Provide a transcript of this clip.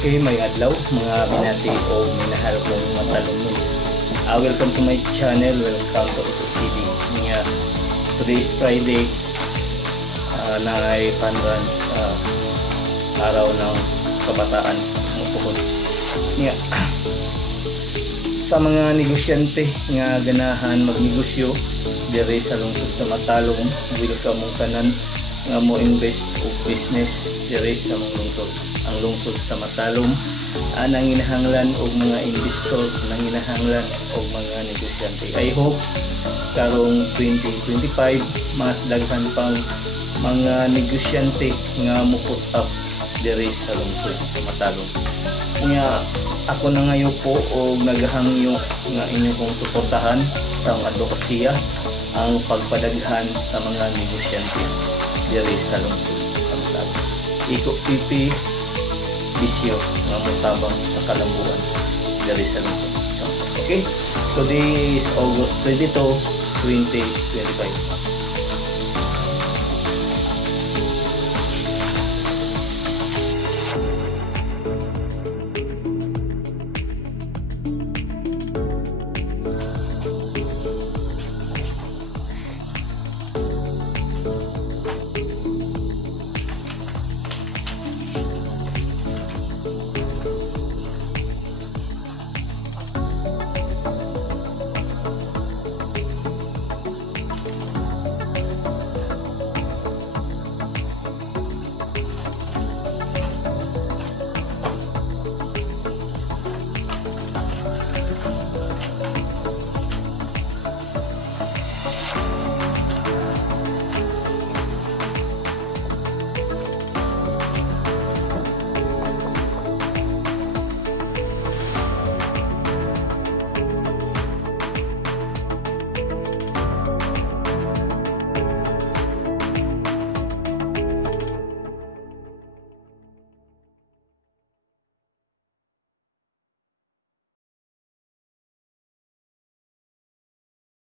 Okay, may adlaw mga binati o minahal kong matalong. Welcome to my channel, welcome to Uto TV. Today is Friday, na ay panran sa araw ng kabataan mupukod. Sa mga negosyante nga ganahan magnegosyo diri sa lungsod sa Matalom, welcome mong tanan nga mo invest o business diri sa mong lungsod. Ang lungsod sa Matalom nanginahanglan og mga investor, nanginahanglan og mga negosyante. I hope karong 2025 mas daghan pang mga negosyante nga mo put up diri sa lungsod sa Matalom. Ako na ngayon po o naghangyo nga inyo kong suportahan sa advokasya ang pagpadaghan sa mga negosyante diri sa lungsod sa Matalom. Iko pipi bisyo nga motabang sa kalambuan diri sa lungsod sa Matalom. Okay? Today is August 22, 2025.